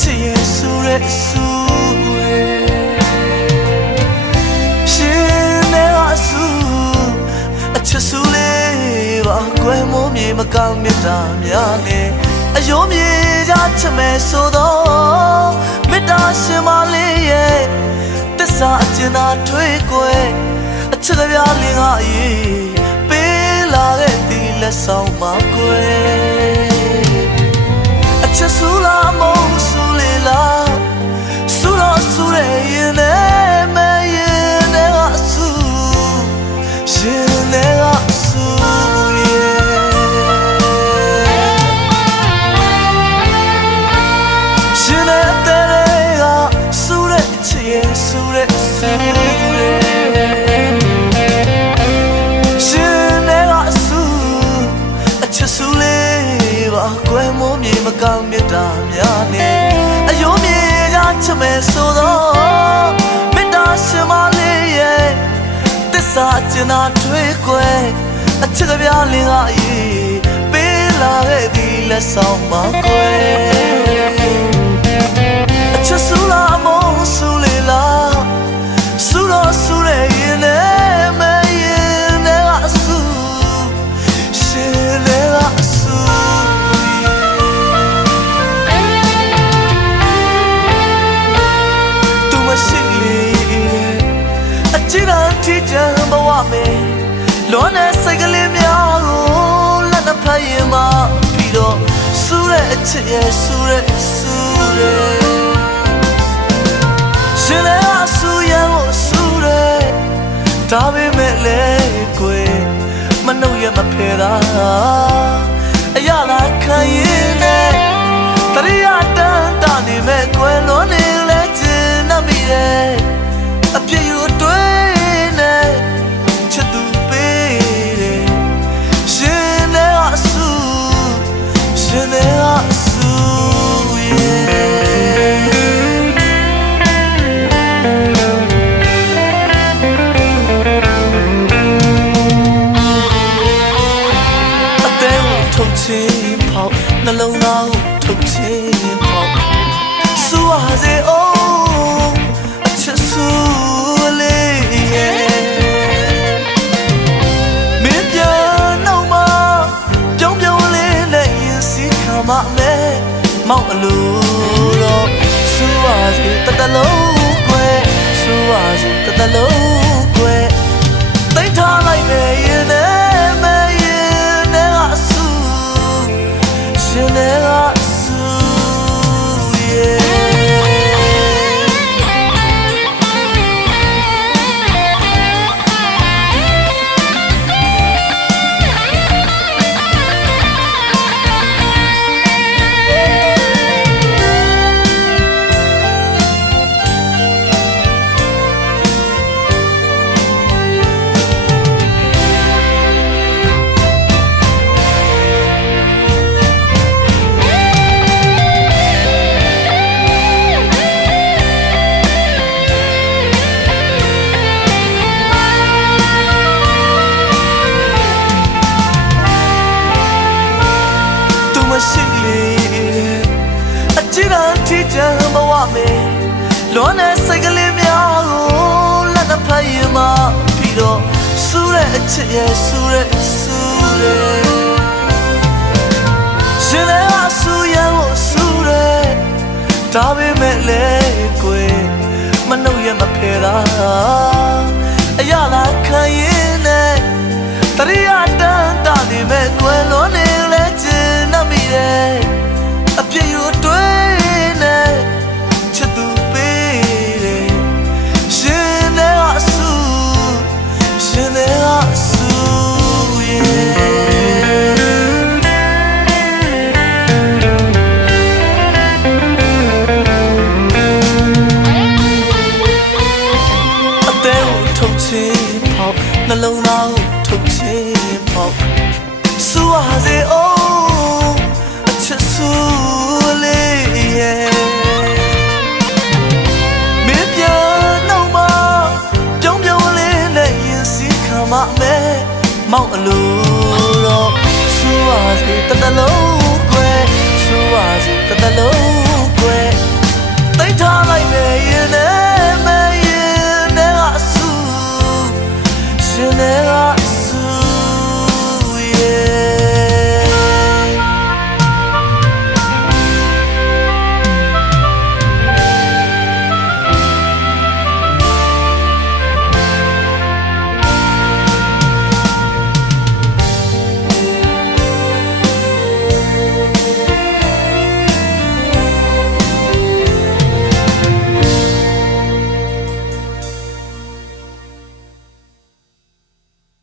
ချစ်ရဲ့ဆူရဲ့ဆူရှင်နေအဆူအချစ်ဆူလေးပါကွယ်မိုးမြေမကောင်းမြတ်တာများနဲ့အယုံမြေကြချစ်မယ်ဆိုတော့မေတ္တာရှင်မလေးရဲ့တစ္ဆာအကျဉ်းသာထွေးကွယ်အချစ်ကြပြလင်းဟာအေးပေးလာတဲ့ဒီလက်ဆောင်ပါကွယ် တော့မေတ္တာရှင်မလေးရဲ့တစ္ဆာကျင်သာထွေးကွယ်အချစ်ကပြားလင်းကအေးပေးလာခဲ့သည်လက်ဆောင်မှာကွယ် စိတ်ကလေးများကိုလက်နှစ်ဖက်ရင်မပြီးတော့ဆူတဲ့အချစ်ရဲ့ဆူတဲ့ဆူတဲ့ရှင်လည်းအဆူရန်ကိုဆူတယ်ဒါပေမဲ့လေကွယ်မနှုတ်ရမဖယ်တာအရလာခံရင်နဲ့တရိယာတန်တာနေမဲ့ကွယ်လွန်နေလဲချင်နှမိတယ် စီခါမမဲမောက်အလိုတော့စူပါစေတတလုံးကွယ်စူပါစေတတလုံးကွယ်သိမ်းထားလိုက်မယ်ရင်နဲ့ ချစ်တော်တီချမ်းဘဝမယ်လွန်တဲ့စိတ်ကလေးများကိုလက်နှစ်ဖက်ရင်မပြီးတော့ဆူတဲ့အချစ်ရဲ့ဆူတဲ့ဆူတဲ့ရှင်လည်းအဆူရန်ကိုဆူတဲ့ဒါပေမဲ့လေကွယ်မနှုတ်ရမဖယ်တာအရလာခံရင်နဲ့တရိယာတန်တာနေမဲ့ကွယ်လွန်နေလဲချင်နှမိတယ် ထုတ်ချင်းဖောက်နှလုံးသားကိုထုတ်ချင်းဖောက်စူဟာစေအောင်အချ